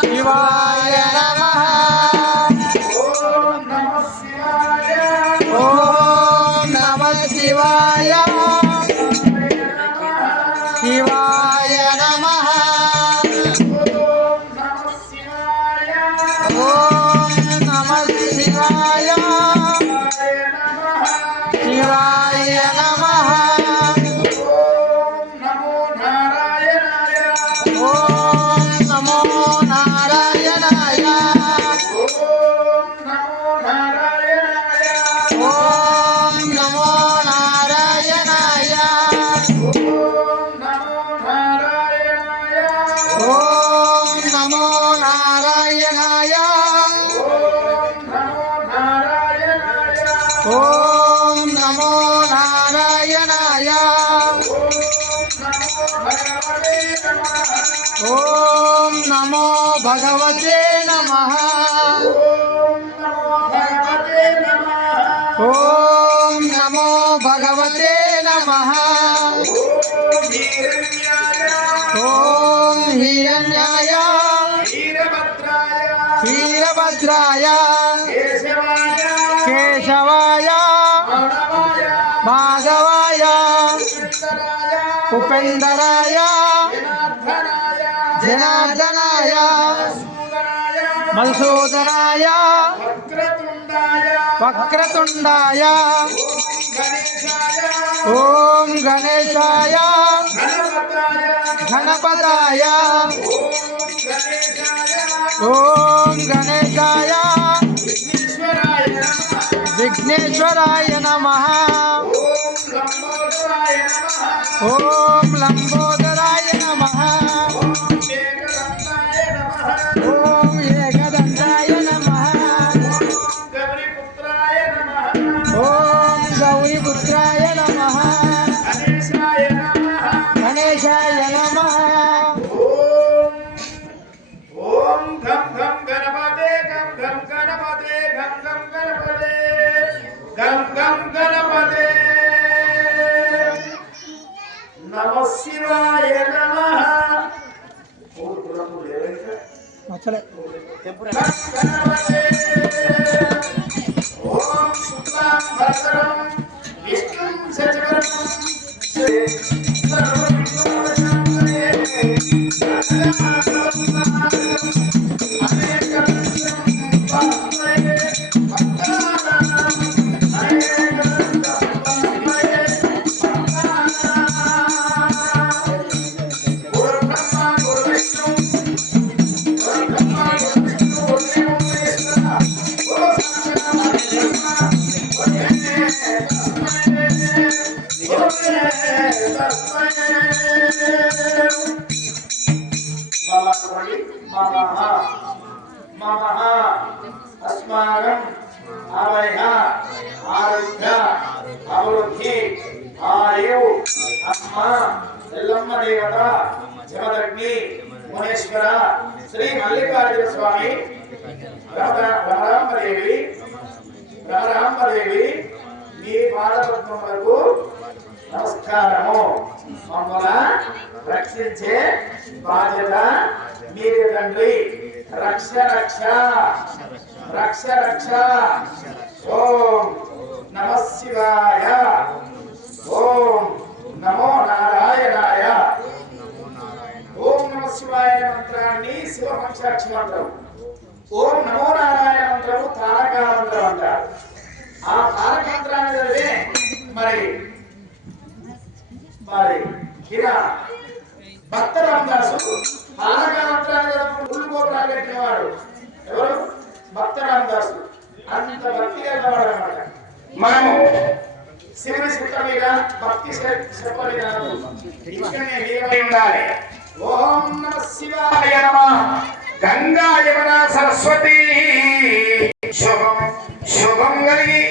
శివాయ నమః ఓం నమః శివాయ శివాయ నమః ఓం నమః శివాయ శివాయ నమః ఓం నమో నారాయణాయ ఓం నమో నారాయణాయ ఓం నమో నారాయణాయ ఓం నమో నారాయణాయ ఓం నమో భగవతే నమః ఓం నమో భగవతే నమః ఓం హిరణ్యాయ వీరభద్రాయ కేశవాయ మాధవాయ ఉపేందరాయ జనార్దనాయ మధుసూదనాయ వక్రతుండాయ ఓం గణేశాయ గణపతాయ ఓం గణేశాయ విఘ్నేశ్వరాయ నమః ఓం లంబోదరాయ నమః ఓం ఏకదంతాయ నమః ఓం గౌరీపుత్రాయ నమః గణేశాయ నమః ఓం ఘం ఘం గణపతే ఘం ఘం గణపతే ఘం ఘం గణపతే ఘం ఘం గణపతే నమః శివాయ నమః ఓం శుక్లాం భద్రం విష్ణుం శశివర్ణం अस्माकं आवय आरोग्य अभिवृद्धि आयु अम्मा एल्लम्म देवता जमदग्नि मुनेश्वर श्री मल्लिकार्जुन स्वामी ब्रह्मरांबदेवी మీ పాదపద్మములకు నమస్కారము. మమ్మల్ని రక్షించే బాధ్యత మీరే తండ్రి. రక్ష రక్ష రక్ష రక్ష. ఓం నమః శివాయ మరి మరి ఇలా భక్త రామదాసు పుల్లు గోపురాలు కట్టినవాడు ఎవరు? భక్త రామదాసు. అంత భక్తి కలిగినవాడు అనమాట. మనము శివుని శిఖ మీద భక్తి చెప్పలేదు ఉండాలి. ఓం నమ శివాయ నమః. గంగా యమున సరస్వతి శుభం శుభం కలిగి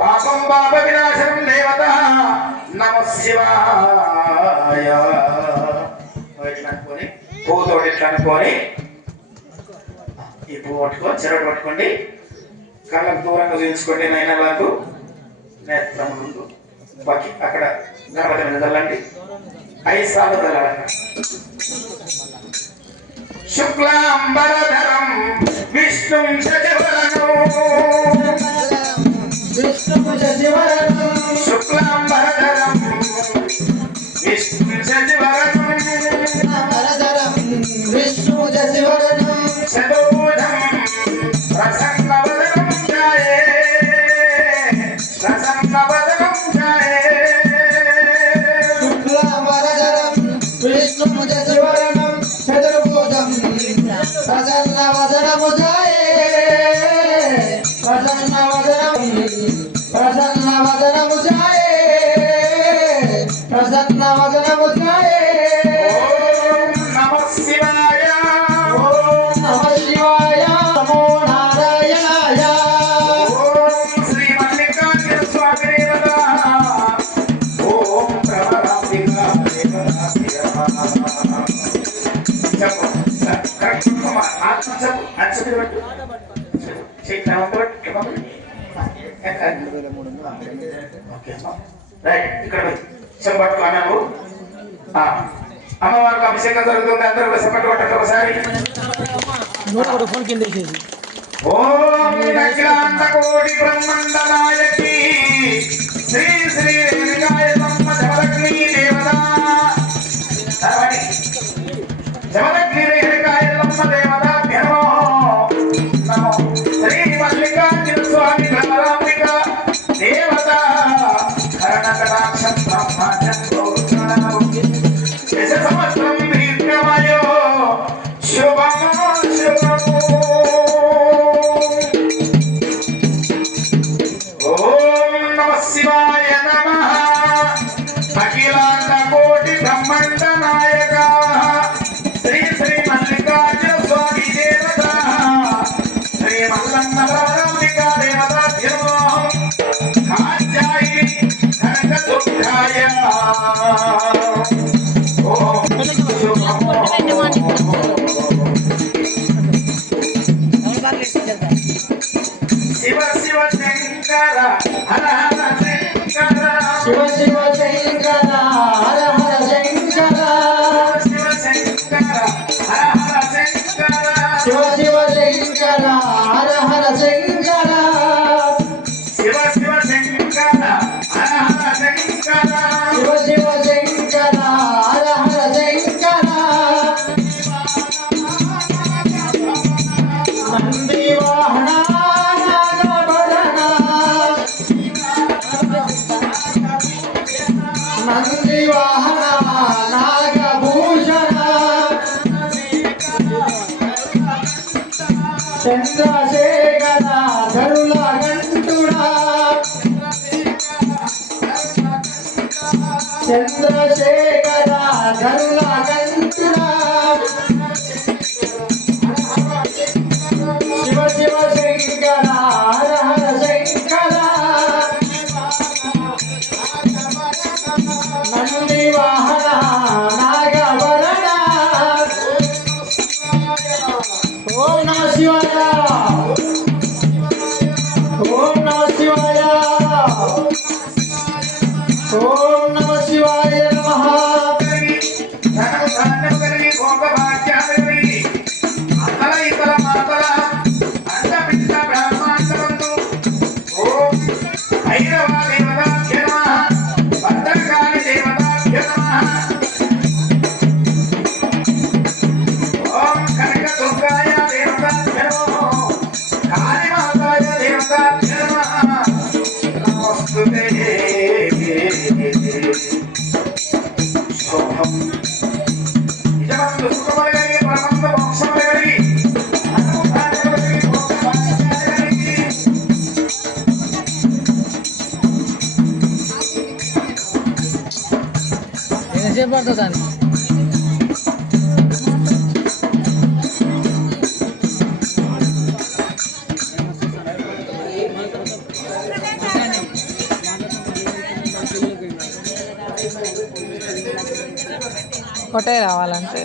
పాపం పాప వినాశనం దేవత నమ శివాయ. ఇట్లా అనుకోని పువ్వుతోటి ఇట్లా అనుకోని ఈ పువ్వు పట్టుకో, చెరడు పట్టుకోండి, కళ్ళకు దూరంగా చూపించుకోండి. నైనాలకు నేత్రం ముందు బాకి అక్కడ గణపతి మీద చల్లండి. 5 సార్లు చల్లాలండి. శుక్లాంబరధరం విష్ణుం శశివదనం శుక్లాంబరధరం విష్ణుం శశివదనం శతభుజం ప్రసన్నవదనం ధ్యాయే ప్రసన్నవదనం ధ్యాయే శుక్లాంబరధరం విష్ణుం శశివదనం శతభుజం ప్రసన్నవదనం ధ్యాయే ప్రసన్నవదనం ధ్యాయే ప్రసన్నవదనం ధ్యాయే. ఓం నమః శివాయ. ఓం నమః శివాయ. నమో నారాయణాయ. ఓం శ్రీ మల్లికార్జున స్వామి దేవత. ఓం ప్రమరాంబికా దేవత. చెప్పు కరెక్ట్ ఆత్మ చెప్పు. అచ్చటి పెట్టు ఇక్కడ చెప్పట్టు అన్నాను. అమ్మవారికి అభిషేకం జరుగుతుంది. అందరూ కూడా చెప్పట్టు కొట్టండి ఒకసారి. ఓం అఖిలాండ కోటి బ్రహ్మాండ నాయకి శ్రీ శ్రీ రేణుకాయలమ్మ జమలక్ష్మీ దేవత. జమలక్ష్మీ రేణుకాయలమ్మ దేవత నమో నమో. శ్రీ మల్లికార్జున స్వామి భ్రమరాంబిక దేవత. కరణకటాక్షం బ్రహ్మాండం దశ సంవత్సరం దీర్ఘమయో శుభమో శుభమో. ఓం నమః శివాయ నమః. అఖిలాండ కోటి బ్రహ్మాండ నాయక శ్రీ శ్రీ మల్లికార్జున స్వామి దేవత. శ్రీ మల్లన్న భ్రమరాంబిక దేవత కాత్యాయని కనకదుర్గాయ. శివ శివ శంకర హర హర శంకర. శివ శివ శంకర హర హర శంకర. శివ శంకర హర హర శంకర. శివ శివ శంకర హర హర శంకర. శివ శివ శంకర హర హర శంకర. శివ శివ శంకర హర హర శంకర. నంది వాహన నాగభరణ. నంది వాహన నాగభూషణ. చంద్రశేఖర ధరుల గంటుడా. చంద్రశేఖర ధరుల గంటుడా. శివ శివ శంకర హర హర శంకర. నంది వాహన నాగభరణ. ఓం నమ శివాయ. ఓం నమ శివాయ. ఓం నమ శివాయ నమః. సుతే శోభం నిజమందు సుఖమయని పరమంద మోక్షమయని అద్భుతాయని మోక్షమయని ఎంతసేపు పడుతుంది దాన్ని ఒకటే రావాలంటే